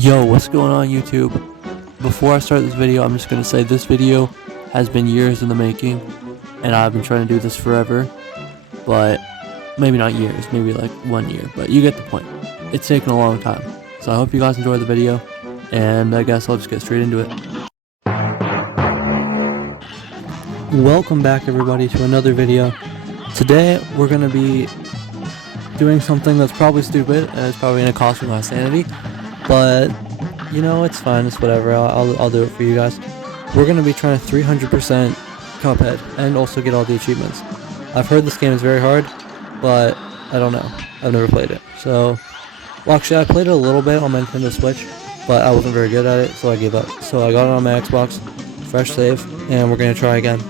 Yo, what's going on YouTube? Before I start this video, I'm just going to say this video has been years in the making, and I've been trying to do this forever, but maybe not years, maybe like 1 year, but you get the point. It's taken a long time, so I hope you guys enjoy the video, and I guess I'll just get straight into it. Welcome back everybody to another video. Today we're going to be doing something that's probably stupid, and it's probably going to cost me my sanity. But, you know, it's fine, it's whatever, I'll do it for you guys. We're going to be trying to 300% Cuphead, and also get all the achievements. I've heard this game is very hard, but I don't know. I've never played it. So, well actually I played it a little bit on my Nintendo Switch, but I wasn't very good at it, so I gave up. So I got it on my Xbox, fresh save, and we're going to try again.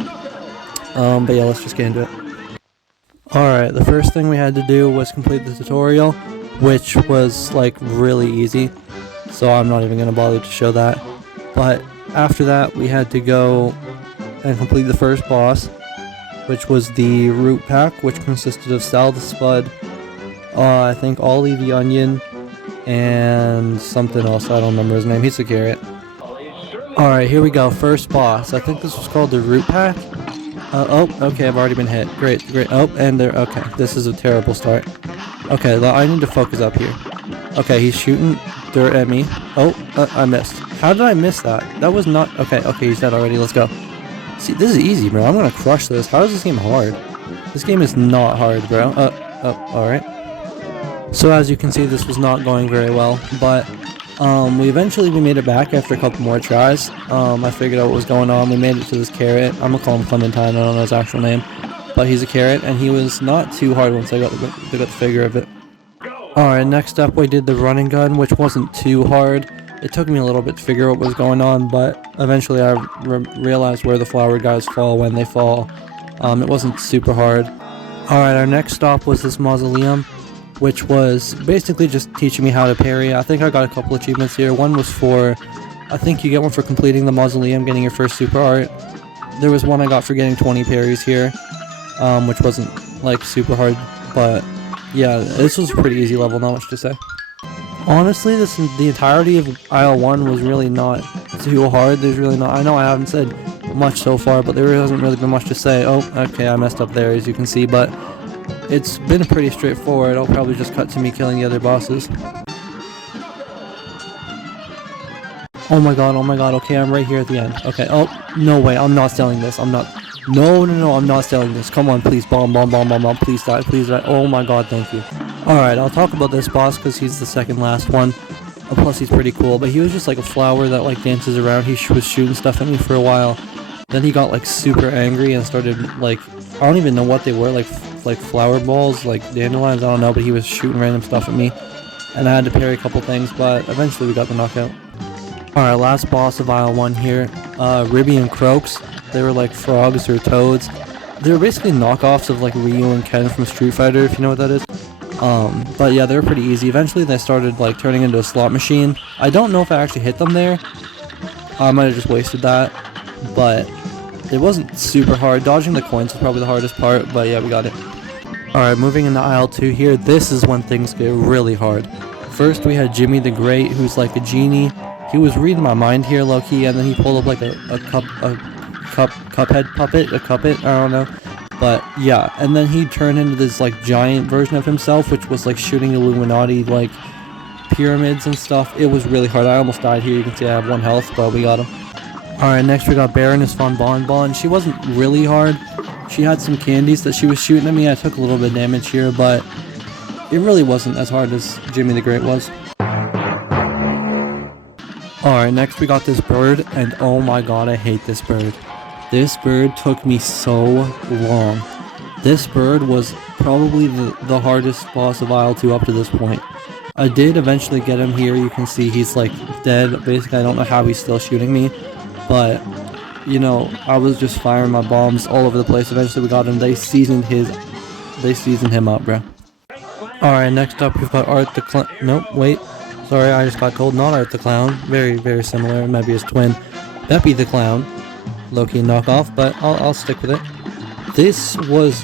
But yeah, let's just get into it. Alright, the first thing we had to do was complete the tutorial, which was like really easy. So I'm not even going to bother to show that. But after that, we had to go and complete the first boss, which was the root pack, which consisted of Sal the Spud, I think Ollie the Onion, and something else. I don't remember his name. He's a carrot. Alright, here we go. First boss. I think this was called the root pack. Oh, okay, I've already been hit. Great. Oh, and there. Okay, this is a terrible start. Okay, I need to focus up here. Okay, he's shooting dirt at me. Oh, I missed. How did I miss that? That was not... Okay, he's dead already. Let's go. See, this is easy, bro. I'm gonna crush this. How is this game hard? This game is not hard, bro. Alright. So as you can see, this was not going very well, but we made it back after a couple more tries. I figured out what was going on. We made it to this carrot. I'm gonna call him Clementine. I don't know his actual name, but he's a carrot, and he was not too hard once I got the figure of it. Alright, next up we did the running gun, which wasn't too hard. It took me a little bit to figure out what was going on, but eventually I realized where the flower guys fall when they fall. It wasn't super hard. Alright, our next stop was this mausoleum, which was basically just teaching me how to parry. I think I got a couple achievements here. One was for, I think you get one for completing the mausoleum, getting your first super art. There was one I got for getting 20 parries here, which wasn't like super hard, but yeah, this was a pretty easy level, not much to say. Honestly, the entirety of Aisle 1 was really not too hard. There's really not, I know I haven't said much so far, but there hasn't really been much to say. Oh, okay, I messed up there as you can see, but it's been pretty straightforward. I'll probably just cut to me killing the other bosses. Oh my god, okay, I'm right here at the end. Okay, oh, no way, I'm not selling this, I'm not selling this. Come on, please, bomb, please die, oh my god, thank you. Alright, I'll talk about this boss because he's the second last one. Plus he's pretty cool, but he was just like a flower that like dances around. He was shooting stuff at me for a while. Then he got like super angry and started like, I don't even know what they were, like flower balls, like dandelions, I don't know, but he was shooting random stuff at me. And I had to parry a couple things, but eventually we got the knockout. Alright, last boss of Aisle 1 here. Ribby and Croaks. They were like frogs or toads. They were basically knockoffs of like Ryu and Ken from Street Fighter, if you know what that is. But yeah, they were pretty easy. Eventually they started like turning into a slot machine. I don't know if I actually hit them there. I might have just wasted that. But it wasn't super hard. Dodging the coins was probably the hardest part, but yeah, we got it. Alright, moving into Aisle 2 here. This is when things get really hard. First we had Jimmy the Great, who's like a genie. He was reading my mind here, low-key, and then he pulled up like a Cuphead puppet, I don't know. But yeah, and then he turned into this like giant version of himself, which was like shooting Illuminati like pyramids and stuff. It was really hard. I almost died here. You can see I have 1 health, but we got him. Alright, next we got Baroness von Bonbon. She wasn't really hard. She had some candies that she was shooting at me. I took a little bit of damage here, but it really wasn't as hard as Jimmy the Great was. Alright, next we got this bird, and oh my god, I hate this bird. This bird took me so long. This bird was probably the hardest boss of Aisle 2 up to this point. I did eventually get him here. You can see he's like dead. Basically, I don't know how he's still shooting me, but you know, I was just firing my bombs all over the place. Eventually we got him. They seasoned him up, bro. Alright, next up we've got Art the Clown. Nope, wait. Sorry, I just got told not Art the Clown. Very, very similar. It might be his twin. Beppy the Clown. Low-key knockoff, but I'll stick with it. This was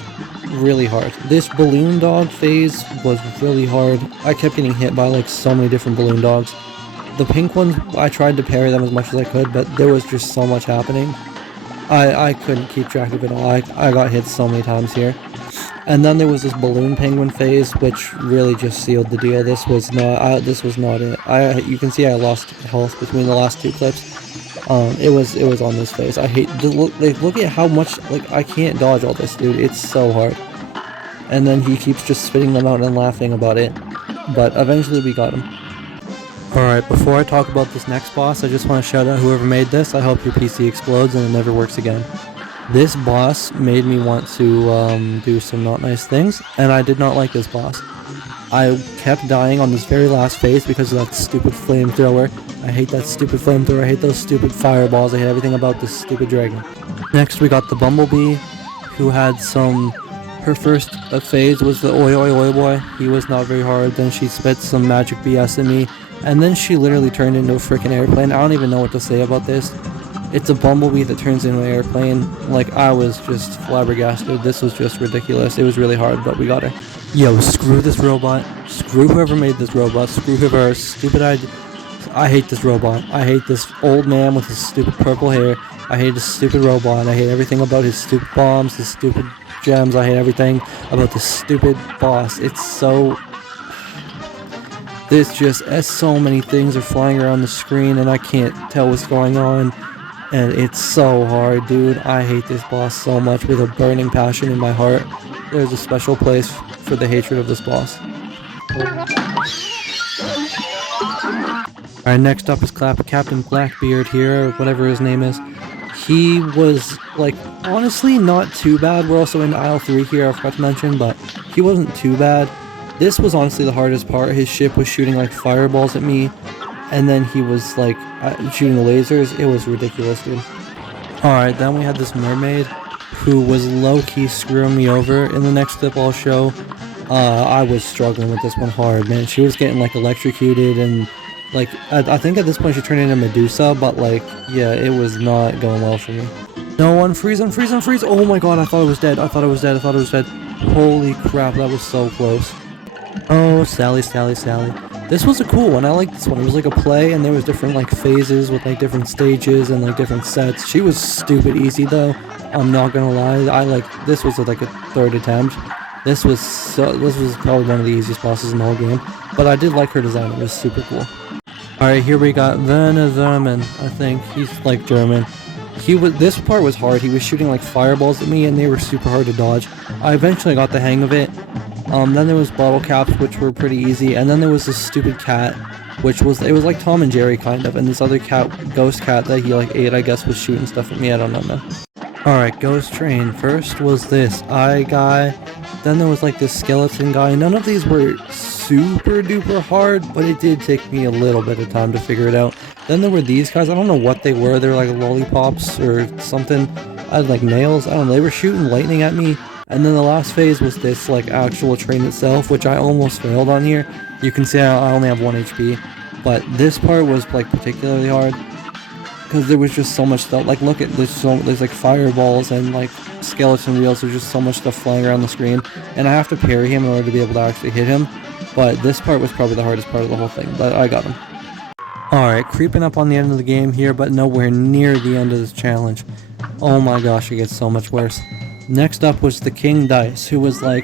really hard. This balloon dog phase was really hard. I kept getting hit by like so many different balloon dogs. The pink ones, I tried to parry them as much as I could, but there was just so much happening. I couldn't keep track of it all. I got hit so many times here. And then there was this balloon penguin phase, which really just sealed the deal. This was not it. You can see I lost health between the last two clips. It was on this phase. I hate look at how much I can't dodge all this, dude. It's so hard. And then he keeps just spitting them out and laughing about it. But eventually we got him. Alright, before I talk about this next boss, I just want to shout out whoever made this. I hope your PC explodes and it never works again. This boss made me want to do some not nice things, and I did not like this boss. I kept dying on this very last phase because of that stupid flamethrower. I hate that stupid flamethrower, I hate those stupid fireballs, I hate everything about this stupid dragon. Next we got the Bumblebee, who had her first phase was the oi oi oi boy. He was not very hard, then she spit some magic BS at me, and then she literally turned into a freaking airplane. I don't even know what to say about this. It's a Bumblebee that turns into an airplane. I was just flabbergasted. This was just ridiculous. It was really hard, but we got her. Yo, screw this robot. Screw whoever made this robot. Screw whoever stupid idea. I hate this robot. I hate this old man with his stupid purple hair. I hate this stupid robot. I hate everything about his stupid bombs, his stupid gems. I hate everything about this stupid boss. It's so... There's just so many things are flying around the screen and I can't tell what's going on. And it's so hard, dude. I hate this boss so much with a burning passion in my heart. There's a special place for the hatred of this boss. Alright, next up is Captain Blackbeard here, or whatever his name is. He was, honestly not too bad. We're also in aisle 3 here, I forgot to mention, but he wasn't too bad. This was honestly the hardest part. His ship was shooting fireballs at me. And then he was shooting lasers. It was ridiculous, dude. Alright, then we had this mermaid who was low-key screwing me over. In the next clip I'll show, I was struggling with this one hard, man. She was getting electrocuted and I think at this point she turned into Medusa, but yeah, it was not going well for me. No, unfreeze, unfreeze, unfreeze! Oh my god, I thought I was dead. I thought I was dead. I thought I was dead. Holy crap, that was so close. Oh, Sally, Sally, Sally. This was a cool one. I liked this one. It was a play, and there was different phases with different stages and different sets. She was stupid easy though. I'm not gonna lie. This was a third attempt. This was probably one of the easiest bosses in the whole game. But I did like her design. It was super cool. All right, here we got Werner Zerman. I think he's German. This part was hard. He was shooting fireballs at me, and they were super hard to dodge. I eventually got the hang of it. Then there was bottle caps, which were pretty easy, and then there was this stupid cat, which was like Tom and Jerry kind of, and this other cat, ghost cat that he ate, I guess, was shooting stuff at me. I don't know, man. Alright, Ghost Train. First was this eye guy, then there was this skeleton guy. None of these were super duper hard, but it did take me a little bit of time to figure it out. Then there were these guys. I don't know what they were. They were lollipops or something. I had nails. I don't know. They were shooting lightning at me. And then the last phase was this actual train itself, which I almost failed on here. You can see I only have 1 HP, but this part was particularly hard because there was just so much stuff. Look at there's fireballs and skeleton wheels. There's just so much stuff flying around the screen, and I have to parry him in order to be able to actually hit him. But this part was probably the hardest part of the whole thing, but I got him. Alright, creeping up on the end of the game here, but nowhere near the end of this challenge. Oh my gosh, it gets so much worse. Next up was the King Dice, who was the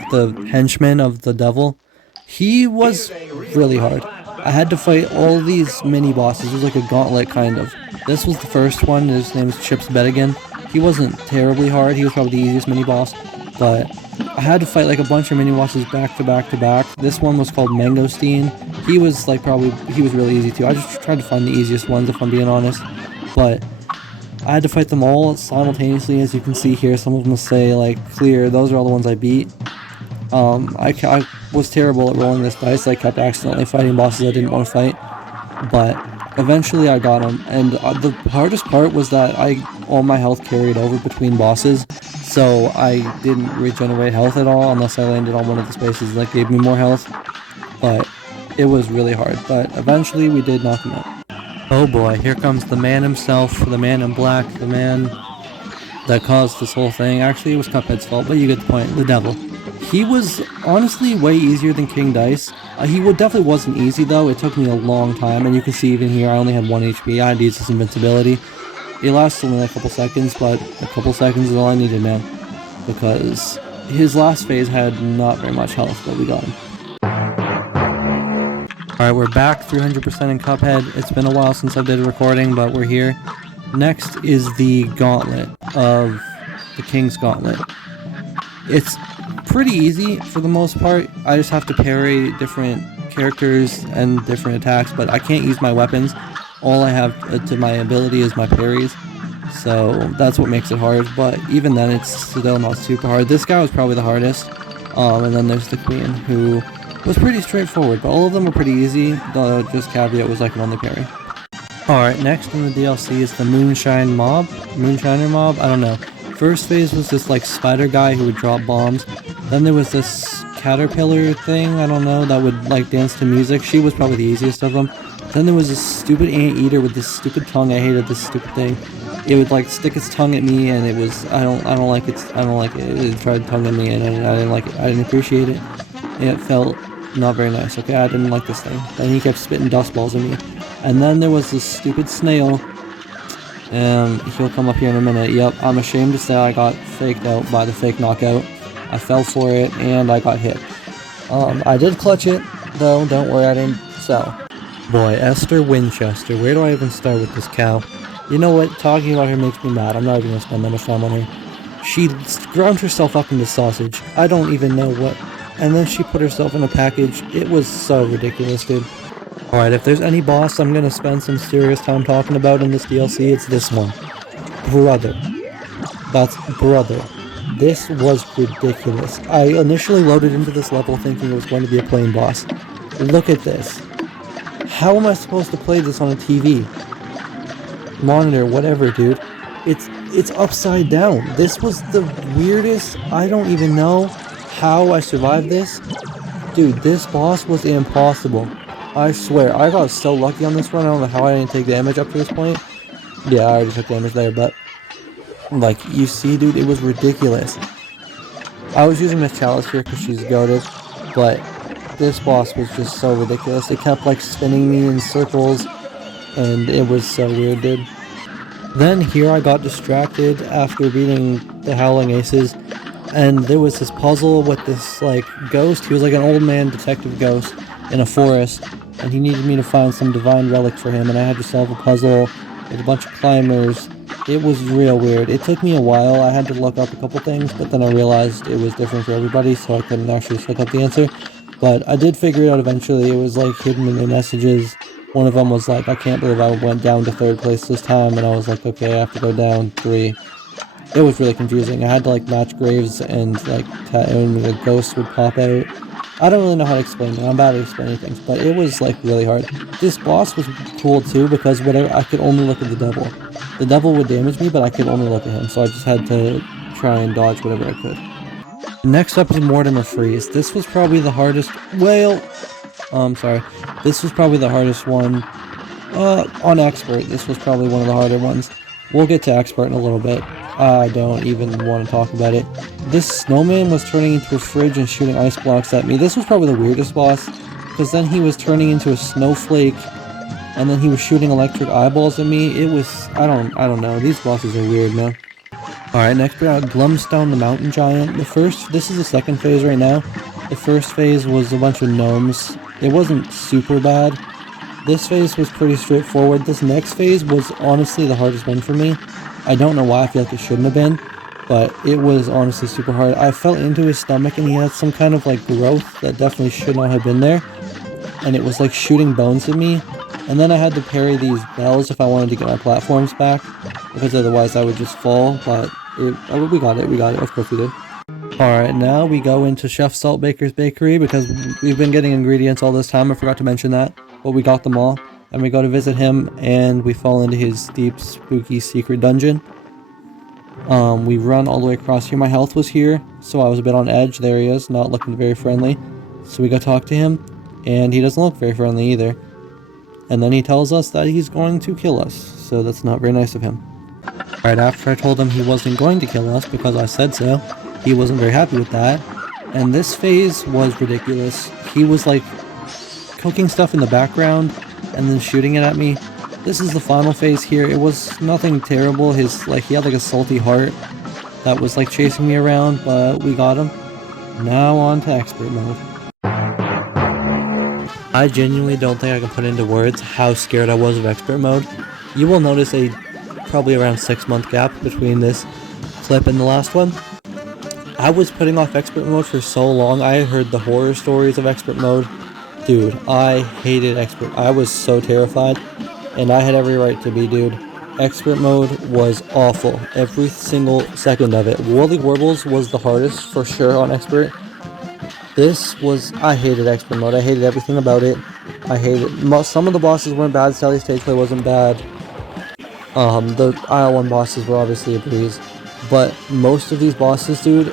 henchman of the devil. He was really hard. I had to fight all these mini bosses. It was a gauntlet kind of. This was the first one. His name is Chips Bedigan. He wasn't terribly hard. He was probably the easiest mini boss, but I had to fight a bunch of mini bosses back to back to back. This one was called Mangosteen. He was he was really easy too. I just tried to find the easiest ones if I'm being honest, but I had to fight them all simultaneously. As you can see here, some of them say clear. Those are all the ones I beat. I was terrible at rolling this dice. I kept accidentally fighting bosses I didn't want to fight, but eventually I got them. And the hardest part was that all my health carried over between bosses, so I didn't regenerate health at all unless I landed on one of the spaces that gave me more health. But it was really hard. But eventually we did knock him out. Oh boy, here comes the man himself, the man in black, the man that caused this whole thing. Actually, it was Cuphead's fault, but you get the point. The devil. He was honestly way easier than King Dice. Definitely wasn't easy though. It took me a long time, and you can see even here I only had 1 HP. I had to use this invincibility. It lasted only a couple seconds, but a couple seconds is all I needed now, because his last phase had not very much health, but we got him. Alright, we're back 300% in Cuphead. It's been a while since I did a recording, but we're here. Next is the Gauntlet of the King's Gauntlet. It's pretty easy for the most part. I just have to parry different characters and different attacks, but I can't use my weapons. All I have to my ability is my parries, so that's what makes it hard, but even then it's still not super hard. This guy was probably the hardest, and then there's the Queen, who was pretty straightforward, but all of them were pretty easy. The just caveat was I could only parry. Alright, next in the DLC is the Moonshiner mob, I don't know. First phase was this like spider guy who would drop bombs. Then there was this caterpillar thing, I don't know, that would like dance to music. She was probably the easiest of them. Then there was this stupid anteater with this stupid tongue. I hated this stupid thing. It would like stick its tongue at me, and it was I don't like it. It tried tonguing me, and I didn't like it. I didn't appreciate it. It felt not very nice. Okay, I didn't like this thing. Then he kept spitting dust balls at me. And then there was this stupid snail. He'll come up here in a minute. Yep, I'm ashamed to say I got faked out by the fake knockout. I fell for it, and I got hit. I did clutch it, though. Don't worry, I didn't sell. Boy, Esther Winchester. Where do I even start with this cow? You know what? Talking about her makes me mad. I'm not even gonna spend that much time on her. She ground herself up into sausage. I don't even know what. And then she put herself in a package. It was so ridiculous, dude. Alright, if there's any boss I'm gonna spend some serious time talking about in this DLC, it's this one. Brother. That's Brother. This was ridiculous. I initially loaded into this level thinking it was going to be a plain boss. Look at this. How am I supposed to play this on a TV? Monitor, whatever, dude. It's upside down. This was the weirdest. I don't even know how I survived this. Dude, this boss was impossible. I swear, I got so lucky on this run. I don't know how I didn't take damage up to this point. Yeah, I already took damage there, but like, you see, dude, it was ridiculous. I was using Miss Chalice here because she's goated, but this boss was just so ridiculous. It kept like spinning me in circles, and it was so weird, dude. Then here I got distracted after beating the Howling Aces, and there was this puzzle with this like ghost. He was like an old man detective ghost in a forest, and he needed me to find some divine relic for him, and I had to solve a puzzle with a bunch of climbers. It was real weird. It took me a while. I had to look up a couple things, but then I realized it was different for everybody, so I couldn't actually just look up the answer. But I did figure it out eventually. It was like hidden in the messages. One of them was like, I can't believe I went down to 3rd place this time, and I was like, okay, I have to go down 3. It was really confusing. I had to like match graves, and like and the ghost would pop out. I don't really know how to explain it. I'm bad at explaining things, but it was like really hard. This boss was cool too, because whatever, I could only look at the devil. The devil would damage me, but I could only look at him, so I just had to try and dodge whatever I could. Next up is Mortimer Freeze. This was probably the hardest. This was probably the hardest one. On Expert, this was probably one of the harder ones. We'll get to Expert in a little bit. I don't even want to talk about it. This snowman was turning into a fridge and shooting ice blocks at me. This was probably the weirdest boss, because then he was turning into a snowflake, and then he was shooting electric eyeballs at me. It was, I don't know. These bosses are weird, man. Alright, next we got Glumstone the Mountain Giant. This is the 2nd phase right now. The first phase was a bunch of gnomes. It wasn't super bad. This phase was pretty straightforward. This next phase was honestly the hardest one for me. I don't know why. I feel like it shouldn't have been, but it was honestly super hard. I fell into his stomach, and he had some kind of like growth that definitely should not have been there, and it was like shooting bones at me. And then I had to parry these bells if I wanted to get my platforms back, because otherwise I would just fall. But we got it, of course we did. Alright, now we go into Chef Saltbaker's Bakery, because we've been getting ingredients all this time. I forgot to mention that, but we got them all. And we go to visit him, and we fall into his deep, spooky, secret dungeon. We run all the way across here. My health was here, so I was a bit on edge. There he is, not looking very friendly. So we go talk to him, and he doesn't look very friendly either. And then he tells us that he's going to kill us, so that's not very nice of him. Right after I told him he wasn't going to kill us because I said so, he wasn't very happy with that. And this phase was ridiculous. He was like cooking stuff in the background and then shooting it at me. This is the final phase here. It was nothing terrible. He had like a salty heart that was like chasing me around, but we got him. Now on to expert mode. I genuinely don't think I can put into words how scared I was of expert mode. You will notice a probably around 6-month gap between this clip and the last one. I was putting off expert mode for so long. I had heard the horror stories of expert mode. Dude, I hated expert. I was so terrified, and I had every right to be, dude. Expert mode was awful. Every single second of it. Woolly Warbles was the hardest for sure on expert. I hated expert mode. I hated everything about it. I hated some of the bosses weren't bad. Sally's stage play wasn't bad. The Isle 1 bosses were obviously a breeze, but most of these bosses, dude,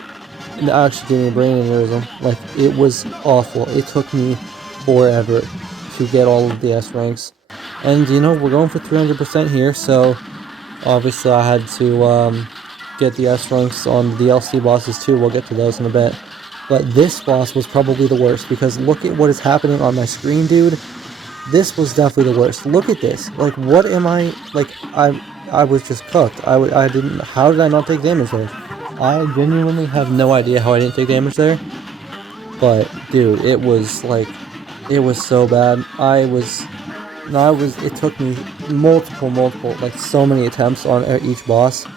it actually gave me a brain aneurysm. Like, it was awful. It took me forever to get all of the S ranks, and you know, we're going for 300% here, so obviously I had to get the S ranks on the DLC bosses too. We'll get to those in a bit. But this boss was probably the worst, because look at what is happening on my screen, dude. This was definitely the worst. Look at this. Like, what am I... Like, I was just cooked. I didn't... How did I not take damage there? I genuinely have no idea how I didn't take damage there. But, dude, it was, like... It was so bad. It took me multiple, like, so many attempts on each boss.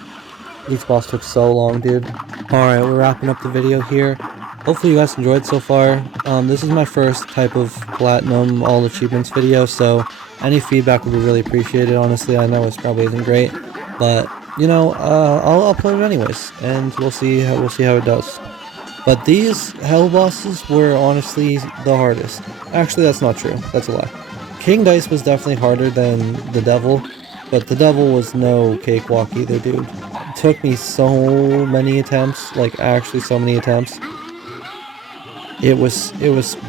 Each boss took so long, dude. Alright, we're wrapping up the video here. Hopefully you guys enjoyed so far. This is my first type of platinum all achievements video, so any feedback would be really appreciated. Honestly, I know it probably isn't great, but you know, I'll upload it anyways, and we'll see how it does. But these hell bosses were honestly the hardest. Actually, that's not true. That's a lie. King Dice was definitely harder than the Devil, but the Devil was no cakewalk either, dude. It took me so many attempts, like actually so many attempts. It was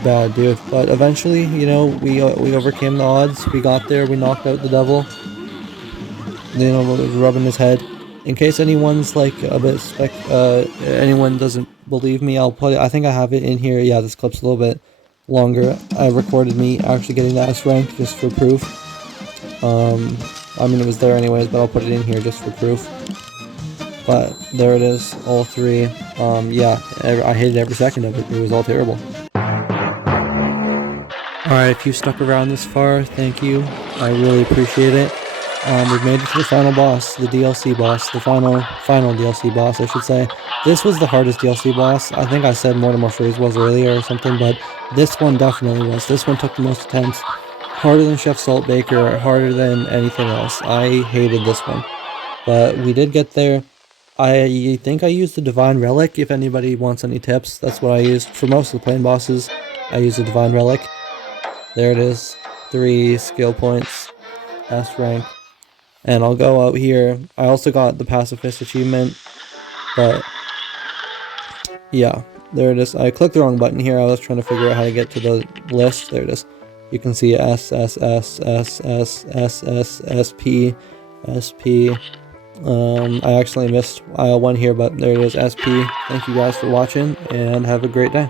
bad, dude. But eventually, you know, we overcame the odds. We got there. We knocked out the Devil. You know, was rubbing his head. In case anyone's like a bit anyone doesn't believe me, I'll put it. I think I have it in here. Yeah, this clip's a little bit longer. I recorded me actually getting the S rank just for proof. I mean, it was there anyways, but I'll put it in here just for proof. But there it is, all three. Yeah, I hated every second of it. It was all terrible. Alright, if you stuck around this far, thank you. I really appreciate it. We've made it to the final boss, the DLC boss, the final DLC boss, I should say. This was the hardest DLC boss. I think I said Mortimer Freeze was earlier or something, but this one definitely was. This one took the most attempts. Harder than Chef Salt Baker, harder than anything else. I hated this one. But we did get there. I think I used the Divine Relic, if anybody wants any tips. That's what I used for most of the plain bosses. I used the Divine Relic. There it is. 3 skill points. S rank. And I'll go out here. I also got the Pacifist achievement. But yeah, there it is. I clicked the wrong button here. I was trying to figure out how to get to the list. There it is. You can see S, S, S, S, S, S, S, S, P, S, P. I actually missed aisle 1 here, but there it is, SP. Thank you guys for watching, and have a great day.